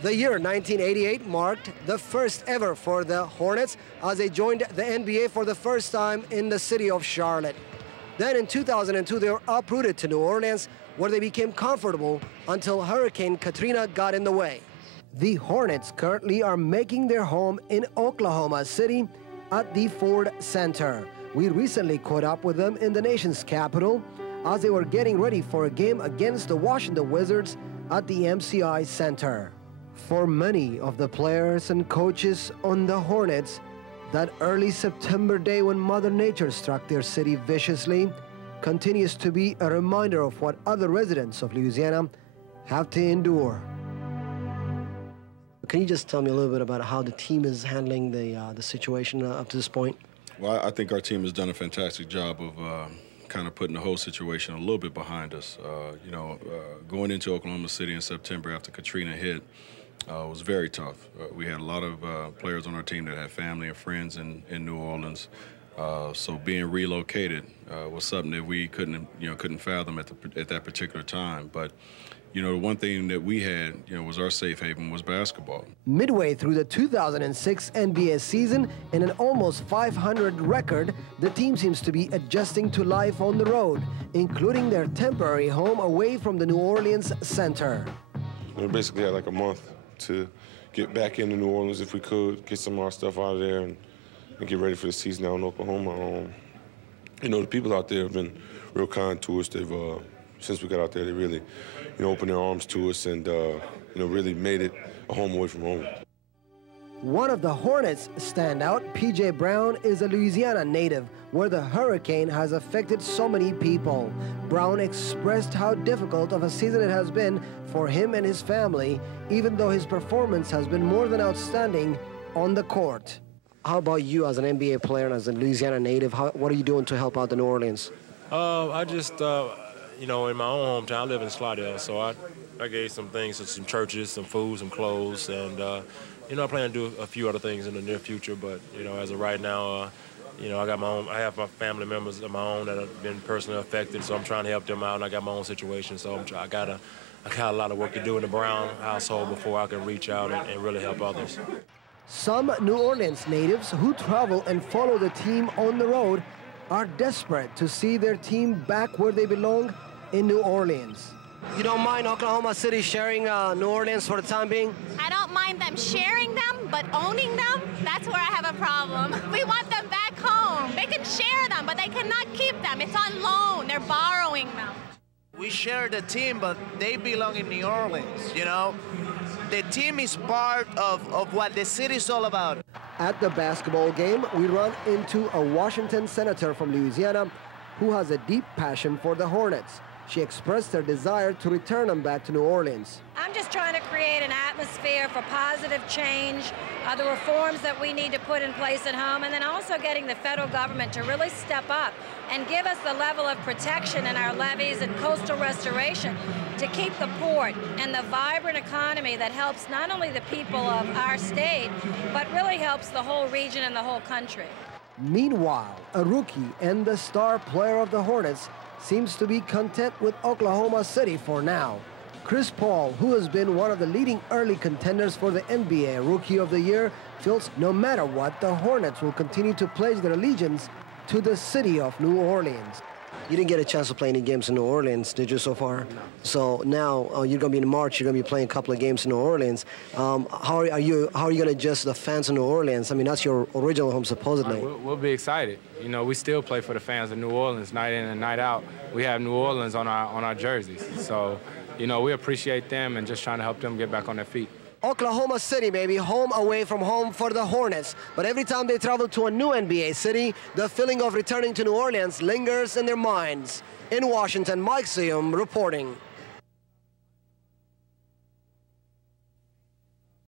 The year 1988 marked the first ever for the Hornets as they joined the NBA for the first time in the city of Charlotte. Then in 2002, they were uprooted to New Orleans, where they became comfortable until Hurricane Katrina got in the way. The Hornets currently are making their home in Oklahoma City at the Ford Center. We recently caught up with them in the nation's capital as they were getting ready for a game against the Washington Wizards at the MCI Center. For many of the players and coaches on the Hornets, that early September day when Mother Nature struck their city viciously continues to be a reminder of what other residents of Louisiana have to endure. Can you just tell me a little bit about how the team is handling the situation up to this point? Well, I think our team has done a fantastic job of kind of putting the whole situation a little bit behind us. Going into Oklahoma City in September after Katrina hit was very tough. We had a lot of players on our team that had family and friends in New Orleans. So being relocated was something that we couldn't fathom at that particular time. But the one thing that we had, was our safe haven was basketball. Midway through the 2006 NBA season and an almost 500 record, the team seems to be adjusting to life on the road, including their temporary home away from the New Orleans Center. We basically had like a month to get back into New Orleans if we could, get some of our stuff out of there and get ready for the season out in Oklahoma. The people out there have been real kind to us. They've since we got out there, they really, opened their arms to us and, really made it a home away from home. One of the Hornets' standout, P.J. Brown, is a Louisiana native, where the hurricane has affected so many people. Brown expressed how difficult of a season it has been for him and his family, even though his performance has been more than outstanding on the court. How about you as an NBA player and as a Louisiana native? What are you doing to help out the New Orleans? I just, in my own hometown, I live in Slidell, so I gave some things to some churches, some food, some clothes, and, I plan to do a few other things in the near future, but, as of right now, I have my family members of my own that have been personally affected, so I'm trying to help them out, and I got my own situation, so I got a lot of work to do in the Brown household before I can reach out and really help others. Some New Orleans natives who travel and follow the team on the road are desperate to see their team back where they belong in New Orleans. You don't mind Oklahoma City sharing New Orleans for the time being? I don't mind them sharing them, but owning them, that's where I have a problem. We want them back home. They can share them, but they cannot keep them. It's on loan. They're borrowing them. We share the team, but they belong in New Orleans, The team is part of what the city is all about. At the basketball game, we run into a Washington senator from Louisiana who has a deep passion for the Hornets. She expressed her desire to return them back to New Orleans. I'm just trying to create an atmosphere for positive change, the reforms that we need to put in place at home, and then also getting the federal government to really step up and give us the level of protection in our levees and coastal restoration to keep the port and the vibrant economy that helps not only the people of our state, but really helps the whole region and the whole country. Meanwhile, a rookie and the star player of the Hornets seems to be content with Oklahoma City for now. Chris Paul, who has been one of the leading early contenders for the NBA Rookie of the Year, feels no matter what, the Hornets will continue to pledge their allegiance to the city of New Orleans. You didn't get a chance to play any games in New Orleans, did you, so far? No. So now you're going to be in March, you're going to be playing a couple of games in New Orleans. How are you going to adjust the fans in New Orleans? I mean, that's your original home, supposedly. We'll be excited. We still play for the fans of New Orleans night in and night out. We have New Orleans on our jerseys. So, we appreciate them and just trying to help them get back on their feet. Oklahoma City, maybe home away from home for the Hornets. But every time they travel to a new NBA city, the feeling of returning to New Orleans lingers in their minds. In Washington, Mike Seium reporting.